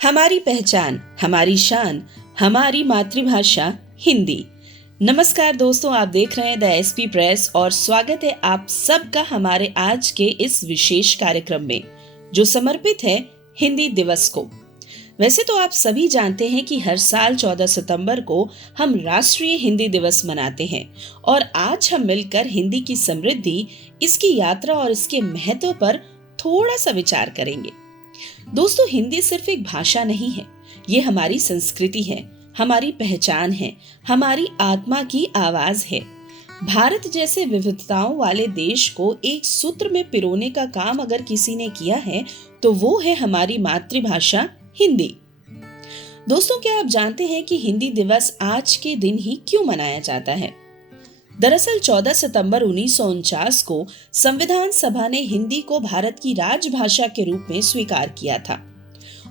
हमारी पहचान, हमारी शान, हमारी मातृभाषा हिंदी। नमस्कार दोस्तों, आप देख रहे हैं द एसपी प्रेस और स्वागत है आप सबका हमारे आज के इस विशेष कार्यक्रम में जो समर्पित है हिंदी दिवस को। वैसे तो आप सभी जानते हैं कि हर साल 14 सितंबर को हम राष्ट्रीय हिंदी दिवस मनाते हैं और आज हम मिलकर हिंदी की समृद्धि, इसकी यात्रा और इसके महत्व पर थोड़ा सा विचार करेंगे। दोस्तों, हिंदी सिर्फ एक भाषा नहीं है, ये हमारी संस्कृति है, हमारी पहचान है, हमारी आत्मा की आवाज है। भारत जैसे विविधताओं वाले देश को एक सूत्र में पिरोने का काम अगर किसी ने किया है तो वो है हमारी मातृभाषा हिंदी। दोस्तों, क्या आप जानते हैं कि हिंदी दिवस आज के दिन ही क्यों मनाया जाता है? दरअसल 14 सितंबर 1949 को संविधान सभा ने हिंदी को भारत की राजभाषा के रूप में स्वीकार किया था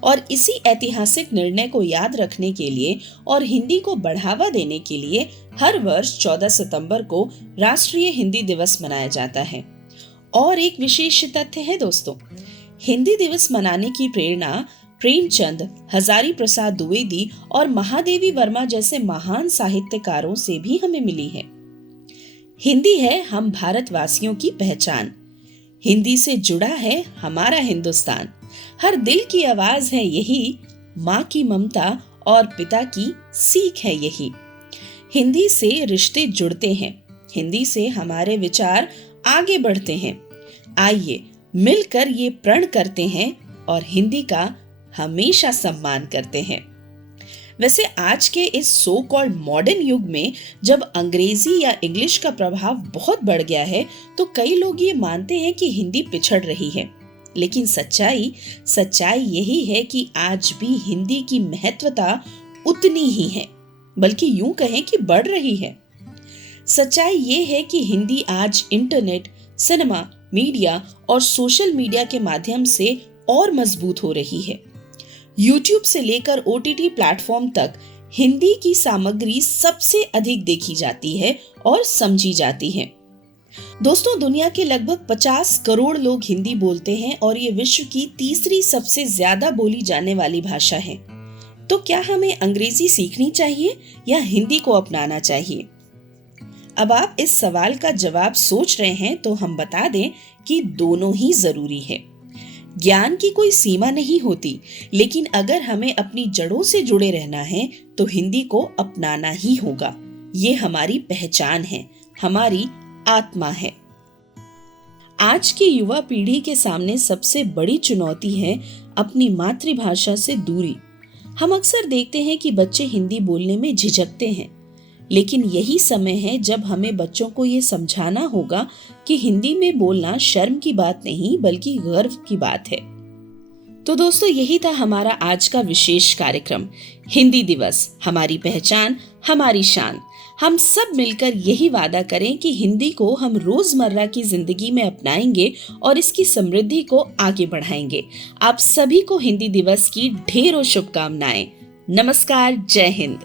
और इसी ऐतिहासिक निर्णय को याद रखने के लिए और हिंदी को बढ़ावा देने के लिए हर वर्ष 14 सितंबर को राष्ट्रीय हिंदी दिवस मनाया जाता है। और एक विशेष तथ्य है दोस्तों, हिंदी दिवस मनाने की प्रेरणा प्रेमचंद, हजारी प्रसाद द्विवेदी और महादेवी वर्मा जैसे महान साहित्यकारों से भी हमें मिली है। हिंदी है हम भारतवासियों की पहचान, हिंदी से जुड़ा है हमारा हिंदुस्तान, हर दिल की आवाज है यही, माँ की ममता और पिता की सीख है यही। हिंदी से रिश्ते जुड़ते हैं, हिंदी से हमारे विचार आगे बढ़ते हैं। आइए मिलकर ये प्रण करते हैं और हिंदी का हमेशा सम्मान करते हैं। वैसे आज के इस सो कॉल्ड मॉडर्न युग में जब अंग्रेजी या इंग्लिश का प्रभाव बहुत बढ़ गया है तो कई लोग ये मानते हैं कि हिंदी पिछड़ रही है, लेकिन सच्चाई यही है कि आज भी हिंदी की महत्वता उतनी ही है, बल्कि यूं कहें कि बढ़ रही है। सच्चाई ये है कि हिंदी आज इंटरनेट, सिनेमा, मीडिया और सोशल मीडिया के माध्यम से और मजबूत हो रही है। YouTube से लेकर OTT प्लेटफॉर्म तक हिंदी की सामग्री सबसे अधिक देखी जाती है और समझी जाती है। दोस्तों, दुनिया के लगभग 50 करोड़ लोग हिंदी बोलते हैं और ये विश्व की तीसरी सबसे ज्यादा बोली जाने वाली भाषा है। तो क्या हमें अंग्रेजी सीखनी चाहिए या हिंदी को अपनाना चाहिए? अब आप इस सवाल का जवाब सोच रहे हैं तो हम बता दें कि दोनों ही जरूरी है। ज्ञान की कोई सीमा नहीं होती, लेकिन अगर हमें अपनी जड़ों से जुड़े रहना है तो हिंदी को अपनाना ही होगा। ये हमारी पहचान है, हमारी आत्मा है। आज की युवा पीढ़ी के सामने सबसे बड़ी चुनौती है अपनी मातृभाषा से दूरी। हम अक्सर देखते हैं कि बच्चे हिंदी बोलने में झिझकते हैं, लेकिन यही समय है जब हमें बच्चों को ये समझाना होगा कि हिंदी में बोलना शर्म की बात नहीं बल्कि गर्व की बात है। तो दोस्तों, यही था हमारा आज का विशेष कार्यक्रम हिंदी दिवस, हमारी पहचान, हमारी शान। हम सब मिलकर यही वादा करें कि हिंदी को हम रोजमर्रा की जिंदगी में अपनाएंगे और इसकी समृद्धि को आगे बढ़ाएंगे। आप सभी को हिंदी दिवस की ढेरों शुभकामनाएं। नमस्कार, जय हिंद।